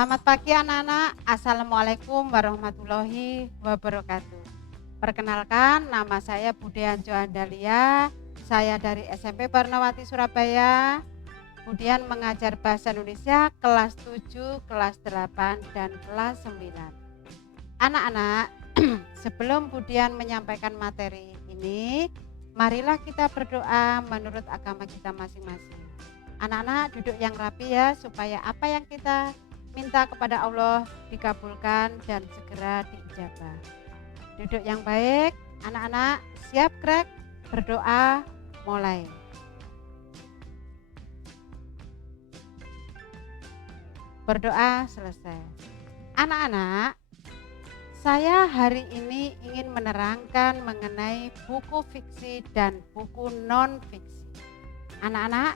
Selamat pagi anak-anak. Assalamualaikum warahmatullahi wabarakatuh. Perkenalkan, nama saya Bude Anjo Andalia. Saya dari SMP Barnawati Surabaya. Kemudian mengajar bahasa Indonesia kelas 7, kelas 8, dan kelas 9. Anak-anak, sebelum Budian menyampaikan materi ini, marilah kita berdoa menurut agama kita masing-masing. Anak-anak duduk yang rapi ya, supaya apa yang kita minta kepada Allah dikabulkan dan segera diijabah. Duduk yang baik, anak-anak siap gerak, berdoa, mulai. Berdoa selesai. Anak-anak, saya hari ini ingin menerangkan mengenai buku fiksi dan buku non-fiksi. Anak-anak,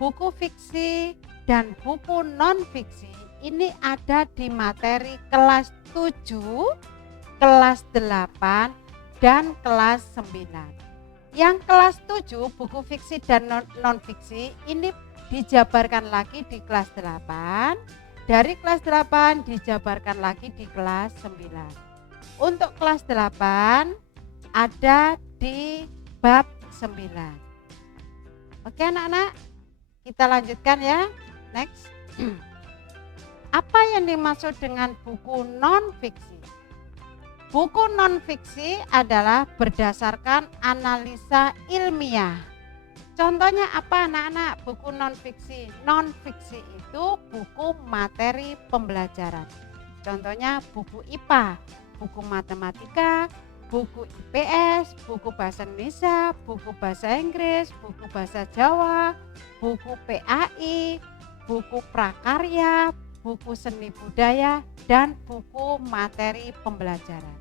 buku fiksi dan buku non-fiksi ini ada di materi kelas 7, kelas 8, dan kelas 9. Yang kelas 7, buku fiksi dan non-fiksi ini dijabarkan lagi di kelas 8. Dari kelas 8 dijabarkan lagi di kelas 9. Untuk kelas 8 ada di bab 9. Oke anak-anak, kita lanjutkan ya. Next. Apa yang dimaksud dengan buku non-fiksi? Buku non-fiksi adalah berdasarkan analisa ilmiah. Contohnya apa anak-anak? Buku non-fiksi. Non-fiksi itu buku materi pembelajaran. Contohnya buku IPA, buku matematika, buku IPS, buku bahasa Indonesia, buku bahasa Inggris, buku bahasa Jawa, buku PAI, buku prakarya, buku seni budaya, dan buku materi pembelajaran.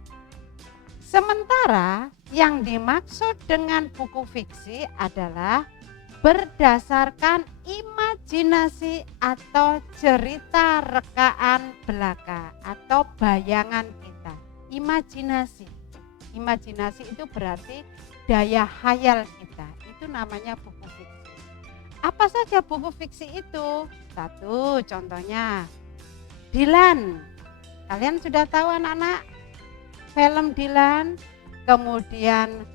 Sementara yang dimaksud dengan buku fiksi adalah berdasarkan imajinasi atau cerita rekaan belaka atau bayangan kita. Imajinasi itu berarti daya khayal kita. Itu namanya buku fiksi. Apa saja buku fiksi itu? Satu, contohnya Dylan. Kalian sudah tahu anak-anak film Dylan, kemudian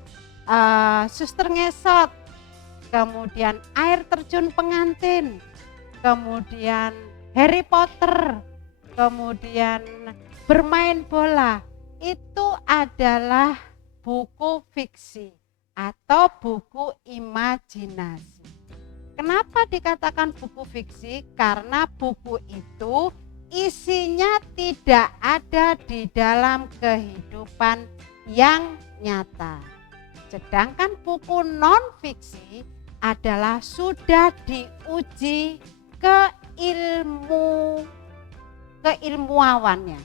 Suster Ngesot, kemudian Air Terjun Pengantin, kemudian Harry Potter, kemudian Bermain Bola. Itu adalah buku fiksi atau buku imajinasi. Kenapa dikatakan buku fiksi? Karena buku itu isinya tidak ada di dalam kehidupan yang nyata. Sedangkan buku non-fiksi adalah sudah diuji keilmiawannya.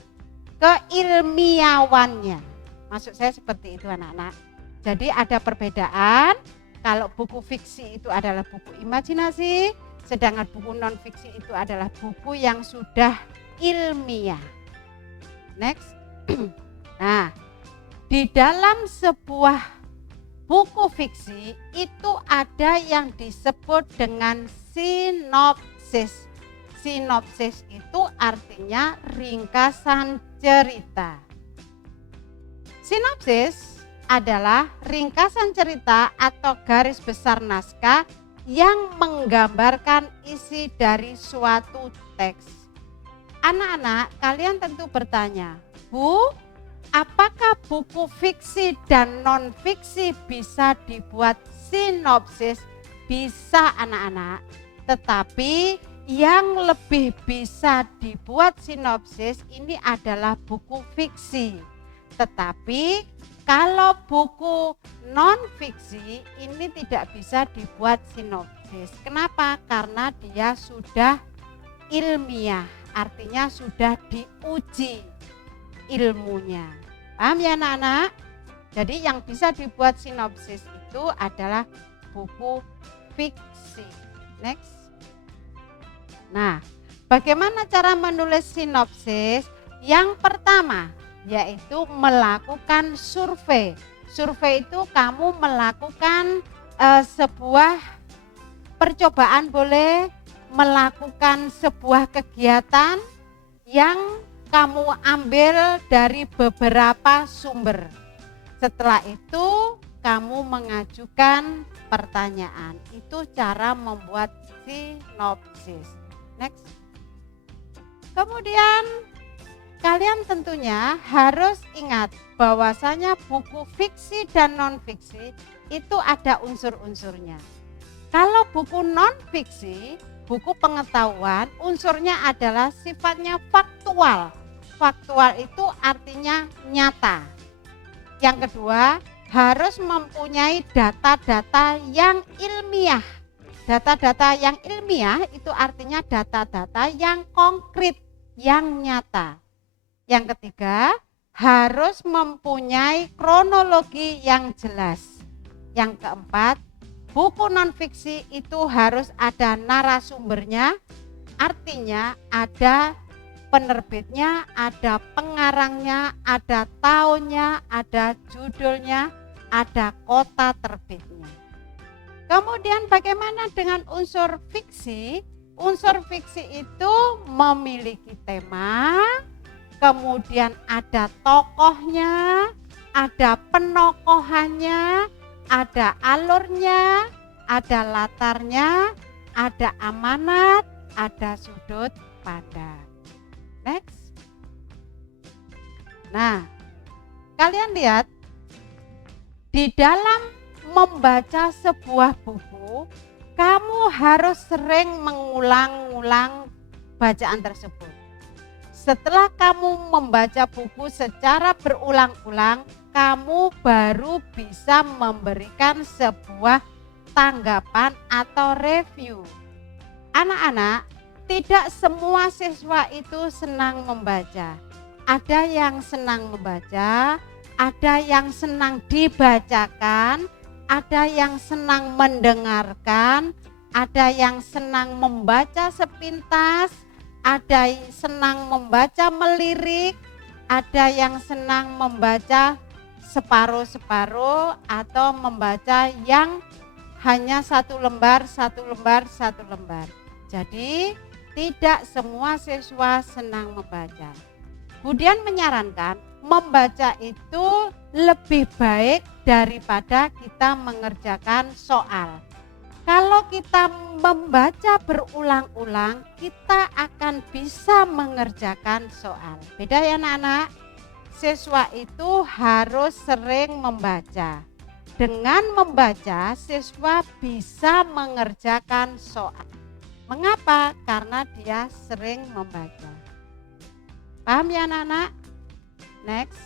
Maksud saya seperti itu anak-anak. Jadi ada perbedaan. Kalau buku fiksi itu adalah buku imajinasi, sedangkan buku non-fiksi itu adalah buku yang sudah ilmiah. Next. Nah, di dalam sebuah buku fiksi itu ada yang disebut dengan sinopsis. Sinopsis itu artinya ringkasan cerita. Sinopsis adalah ringkasan cerita atau garis besar naskah yang menggambarkan isi dari suatu teks. Anak-anak, kalian tentu bertanya, Bu, apakah buku fiksi dan non-fiksi bisa dibuat sinopsis? Bisa anak-anak, tetapi yang lebih bisa dibuat sinopsis ini adalah buku fiksi. Tetapi kalau buku non-fiksi ini tidak bisa dibuat sinopsis. Kenapa? Karena dia sudah ilmiah, artinya sudah diuji ilmunya. Paham ya anak-anak? Jadi yang bisa dibuat sinopsis itu adalah buku fiksi. Next. Nah, bagaimana cara menulis sinopsis? Yang pertama yaitu melakukan survei. Survei itu kamu melakukan sebuah percobaan, boleh melakukan sebuah kegiatan yang kamu ambil dari beberapa sumber. Setelah itu kamu mengajukan pertanyaan. Itu cara membuat sinopsis. Next. Kemudian kalian tentunya harus ingat bahwasanya buku fiksi dan non-fiksi itu ada unsur-unsurnya. Kalau buku non-fiksi, buku pengetahuan, unsurnya adalah sifatnya faktual. Faktual itu artinya nyata. Yang kedua, harus mempunyai data-data yang ilmiah. Data-data yang ilmiah itu artinya data-data yang konkret, yang nyata. Yang ketiga, harus mempunyai kronologi yang jelas. Yang keempat, buku non-fiksi itu harus ada narasumbernya, artinya ada penerbitnya, ada pengarangnya, ada tahunnya, ada judulnya, ada kota terbitnya. Kemudian bagaimana dengan unsur fiksi? Unsur fiksi itu memiliki tema, kemudian ada tokohnya, ada penokohannya, ada alurnya, ada latarnya, ada amanat, ada sudut pandang. Next. Nah, kalian lihat di dalam membaca sebuah buku, kamu harus sering mengulang-ulang bacaan tersebut. Setelah kamu membaca buku secara berulang-ulang, kamu baru bisa memberikan sebuah tanggapan atau review. Anak-anak, tidak semua siswa itu senang membaca. Ada yang senang membaca, ada yang senang dibacakan, ada yang senang mendengarkan, ada yang senang membaca sepintas, ada yang senang membaca melirik, ada yang senang membaca separuh-separuh, atau membaca yang hanya satu lembar. Jadi tidak semua siswa senang membaca. Kemudian menyarankan membaca itu lebih baik daripada kita mengerjakan soal. Kalau kita membaca berulang-ulang, kita akan bisa mengerjakan soal. Beda ya anak-anak? Siswa itu harus sering membaca. Dengan membaca, siswa bisa mengerjakan soal. Mengapa? Karena dia sering membaca. Paham ya anak-anak? Next.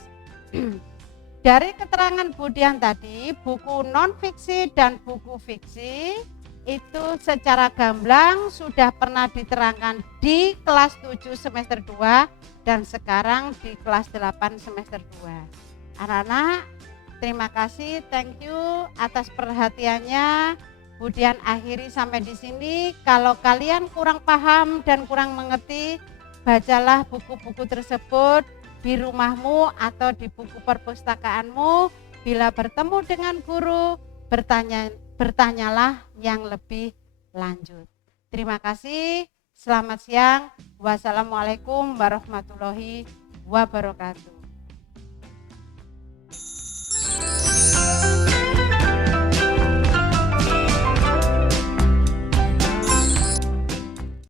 Dari keterangan Budian tadi, buku non-fiksi dan buku fiksi itu secara gamblang sudah pernah diterangkan di kelas 7 semester 2 dan sekarang di kelas 8 semester 2. Anak-anak, terima kasih, thank you atas perhatiannya. Budian akhiri sampai di sini. Kalau kalian kurang paham dan kurang mengerti, bacalah buku-buku tersebut di rumahmu atau di buku perpustakaanmu. Bila bertemu dengan guru, bertanyalah yang lebih lanjut. Terima kasih. Selamat siang. Wassalamualaikum warahmatullahi wabarakatuh.